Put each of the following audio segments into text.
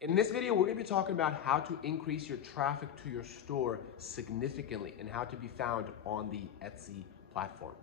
In this video, we're going to be talking about how to increase your traffic to your store significantly and how to be found on the Etsy platform.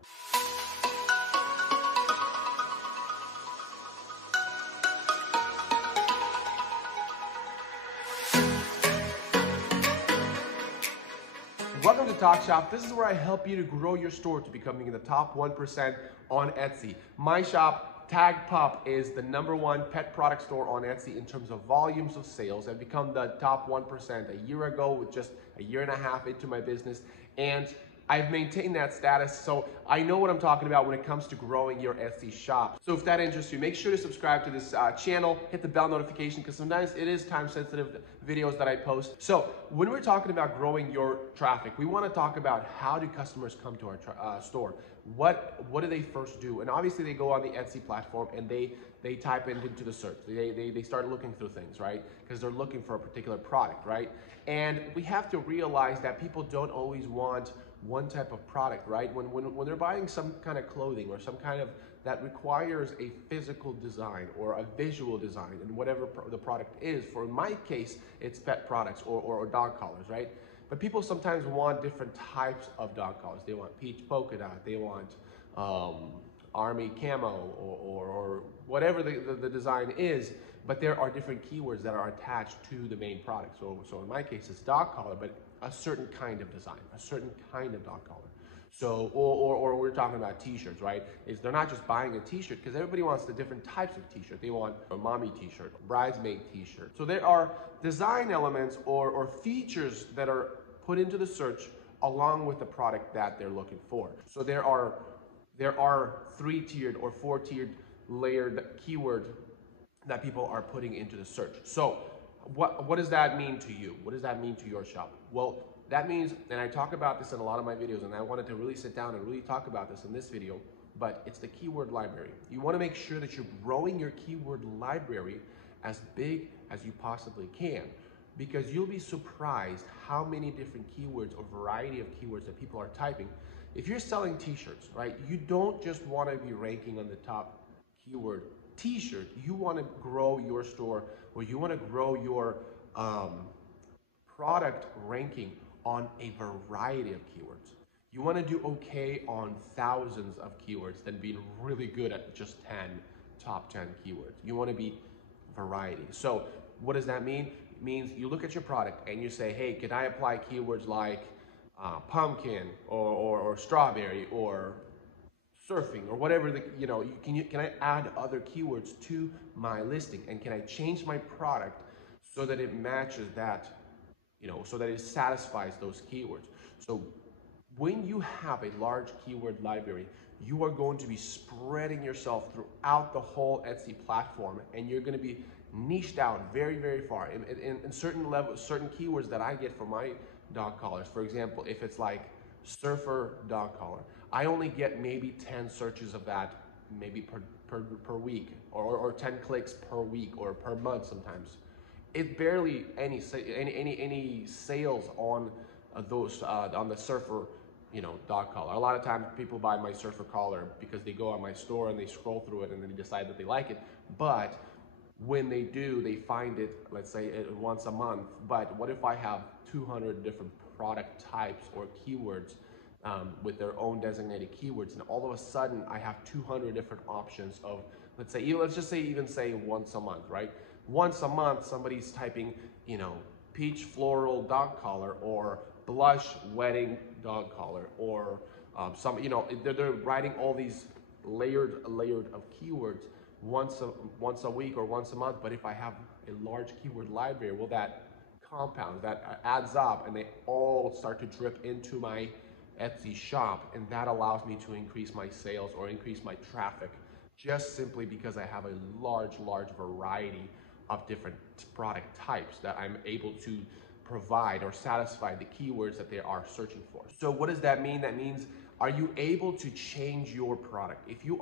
Welcome to Talk Shop. This is where I help you to grow your store to becoming in the top 1% on Etsy. My shop, Tag Pup, is the #1 pet product store on Etsy in terms of volumes of sales. I've become the top 1% a year ago with just a year and a half into my business, and I've maintained that status, so I know what I'm talking about when it comes to growing your Etsy shop. So if that interests you, make sure to subscribe to this channel, hit the bell notification, because sometimes it is time-sensitive videos that I post. So when we're talking about growing your traffic, we want to talk about how do customers come to our store. What do they first do? And obviously they go on the Etsy platform and they type it into the search. They start looking through things, right? Because they're looking for a particular product, right? And we have to realize that people don't always want one type of product, right? When they're buying some kind of clothing or some kind of that requires a physical design or a visual design, and whatever the product is, for my case, it's pet products or dog collars, right? But people sometimes want different types of dog collars. They want peach polka dot, they want army camo or whatever the design is, but there are different keywords that are attached to the main product. So in my case, it's dog collar, but a certain kind of design, a certain kind of dog collar. So, or we're talking about t-shirts, right? They're not just buying a t-shirt, because everybody wants the different types of t-shirt. They want a mommy t-shirt, a bridesmaid t-shirt. So there are design elements or features that are put into the search along with the product that they're looking for. So there are 3-tiered or 4-tiered layered keyword that people are putting into the search. So what does that mean to you? What does that mean to your shop? Well, that means, and I talk about this in a lot of my videos, and I wanted to really sit down and really talk about this in this video, but it's the keyword library. You want to make sure that you're growing your keyword library as big as you possibly can, because you'll be surprised how many different keywords or variety of keywords that people are typing. If you're selling t-shirts, right, you don't just want to be ranking on the top keyword t-shirt. You want to grow your store, or you want to grow your product ranking on a variety of keywords. You want to do okay on thousands of keywords than being really good at just top 10 keywords. You want to be variety. So what does that mean? It means you look at your product and you say, hey, can I apply keywords like pumpkin or strawberry or surfing or whatever, can I add other keywords to my listing, and can I change my product so that it matches that, so that it satisfies those keywords. So when you have a large keyword library, you are going to be spreading yourself throughout the whole Etsy platform, and you're going to be niched out very, very far in certain levels, certain keywords that I get for my dog collars. For example, if it's like surfer dog collar, I only get maybe 10 searches of that maybe per week, or 10 clicks per week or per month sometimes. It's barely any sales on those on the surfer dog collar. A lot of times people buy my surfer collar because they go on my store and they scroll through it and then they decide that they like it. But when they do, they find it, let's say, once a month. But what if I have 200 different product types or keywords with their own designated keywords, and all of a sudden I have 200 different options of, let's just say once a month, right? Once a month, somebody's typing, peach floral dog collar or blush wedding dog collar, or they're writing all these layered of keywords once a week or once a month. But if I have a large keyword library, well, that compounds, that adds up, and they all start to drip into my Etsy shop, and that allows me to increase my sales or increase my traffic, just simply because I have a large variety of different product types that I'm able to provide or satisfy the keywords that they are searching for. So what does that mean? That means, are you able to change your product? If you've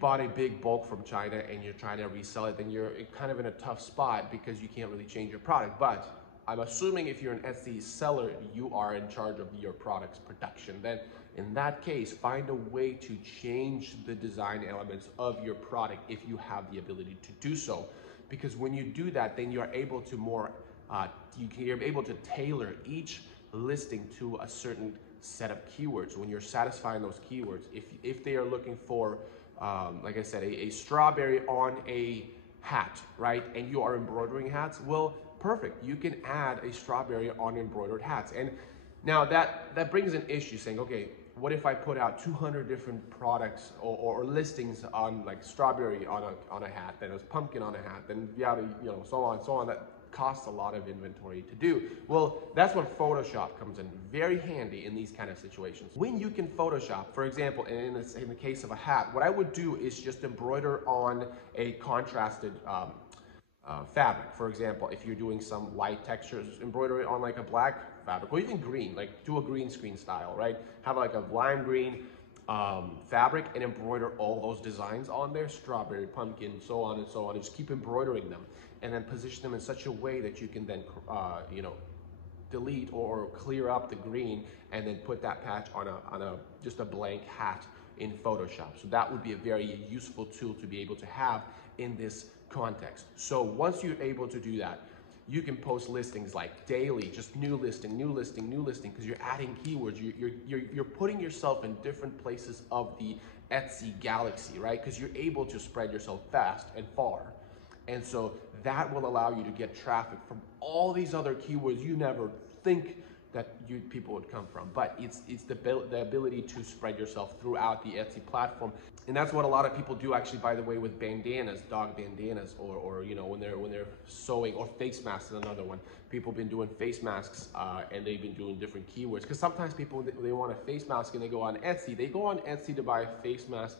bought a big bulk from China and you're trying to resell it, then you're kind of in a tough spot because you can't really change your product. But I'm assuming if you're an Etsy seller, you are in charge of your product's production. Then in that case, find a way to change the design elements of your product if you have the ability to do so. because when you do that, then you're able to you're able to tailor each listing to a certain set of keywords. When you're satisfying those keywords, if they are looking for, like I said, a strawberry on a hat, right? And you are embroidering hats, well, perfect. You can add a strawberry on embroidered hats. And now that brings an issue, saying, okay, what if I put out 200 different products or listings on like strawberry on a hat, then there's pumpkin on a hat, then so on. That costs a lot of inventory to do. Well, that's when Photoshop comes in very handy in these kind of situations. When you can Photoshop, for example, in the case of a hat, what I would do is just embroider on a contrasted fabric. For example, if you're doing some light textures, embroider it on like a black fabric, or even green, like do a green screen style, right? Have like a lime green fabric and embroider all those designs on there, strawberry, pumpkin, so on and so on, and just keep embroidering them, and then position them in such a way that you can then delete or clear up the green, and then put that patch on just a blank hat in Photoshop. So that would be a very useful tool to be able to have in this context. So once you're able to do that, you can post listings like daily, just new listing, because you're adding keywords. You're putting yourself in different places of the Etsy galaxy, right? Because you're able to spread yourself fast and far. And so that will allow you to get traffic from all these other keywords you never think that people would come from. But it's the ability to spread yourself throughout the Etsy platform. And that's what a lot of people do, actually, by the way, with bandanas, dog bandanas, or when they're sewing, or face masks is another one. People have been doing face masks and they've been doing different keywords, because sometimes people, they want a face mask and they go on Etsy. They go on Etsy to buy a face mask,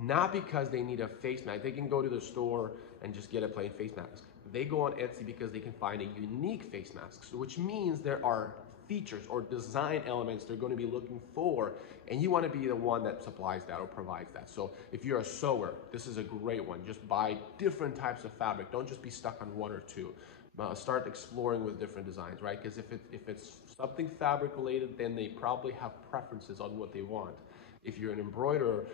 not because they need a face mask. They can go to the store and just get a plain face mask. They go on Etsy because they can find a unique face mask, which means there are features or design elements they're going to be looking for, and you want to be the one that supplies that or provides that. So if you're a sewer, this is a great one. Just buy different types of fabric. Don't just be stuck on one or two. Start exploring with different designs, right? Because if it's something fabric related, then they probably have preferences on what they want. If you're an embroiderer,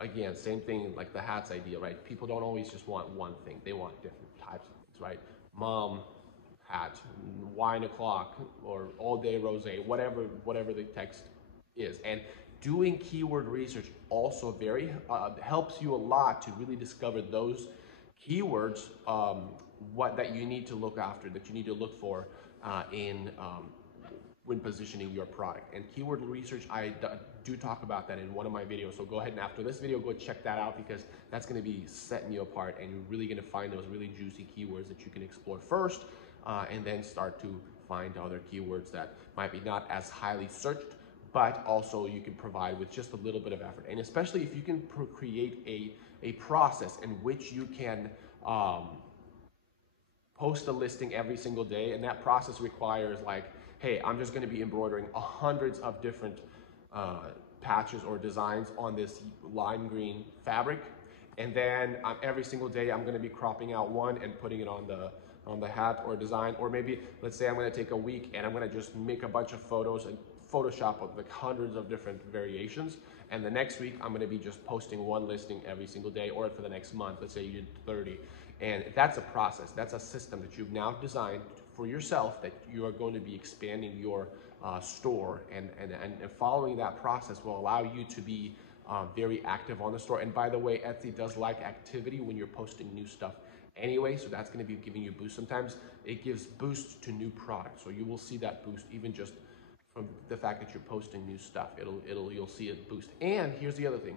again, same thing like the hats idea, right? People don't always just want one thing. They want different types of things, right? Mom hat, wine o'clock, or all day rosé, whatever the text is. And doing keyword research also helps you a lot to really discover those keywords that you need to look after, that you need to look for when positioning your product. And keyword research, I do talk about that in one of my videos, so go ahead and after this video, go check that out, because that's going to be setting you apart, and you're really going to find those really juicy keywords that you can explore first, and then start to find other keywords that might be not as highly searched, but also you can provide with just a little bit of effort. And especially if you can create a process in which you can post a listing every single day, and that process requires, like, hey, I'm just going to be embroidering hundreds of different patches or designs on this lime green fabric, and then every single day I'm going to be cropping out one and putting it on the hat or design. Or maybe, let's say I'm going to take a week and I'm going to just make a bunch of photos and Photoshop of like hundreds of different variations, and the next week I'm going to be just posting one listing every single day, or for the next month, let's say you did 30. And that's a process, that's a system that you've now designed for yourself, that you are going to be expanding your store, and following that process will allow you to be very active on the store. And by the way, Etsy does like activity when you're posting new stuff anyway, so that's going to be giving you a boost. Sometimes it gives boosts to new products, so you will see that boost even just from the fact that you're posting new stuff. You'll see it boost. And here's the other thing: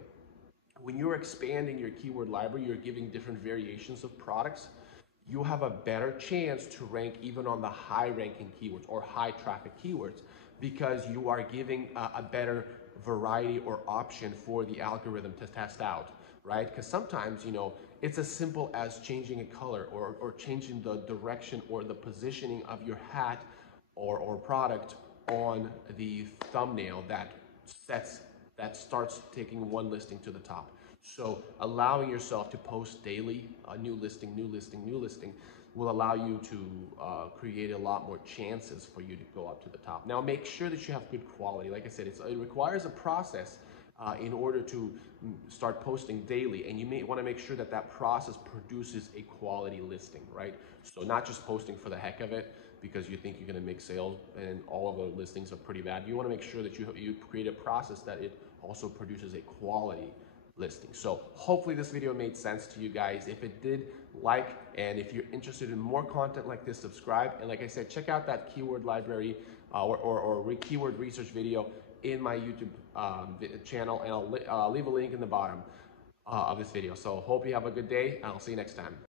when you're expanding your keyword library, you're giving different variations of products, you'll have a better chance to rank even on the high ranking keywords or high traffic keywords, because you are giving a better variety or option for the algorithm to test out, right? Because sometimes, it's as simple as changing a color or changing the direction or the positioning of your hat or product on the thumbnail that starts taking one listing to the top. So allowing yourself to post daily, new listing, will allow you to create a lot more chances for you to go up to the top. Now, make sure that you have good quality. Like I said, it requires a process, in order to start posting daily. And you may want to make sure that that process produces a quality listing, right? So not just posting for the heck of it because you think you're going to make sales and all of the listings are pretty bad. You want to make sure that you create a process that it also produces a quality listing. So hopefully this video made sense to you guys. If it did, like, and if you're interested in more content like this, subscribe. And like I said, check out that keyword library or keyword research video in my YouTube channel, and I'll leave a link in the bottom of this video. So hope you have a good day, and I'll see you next time.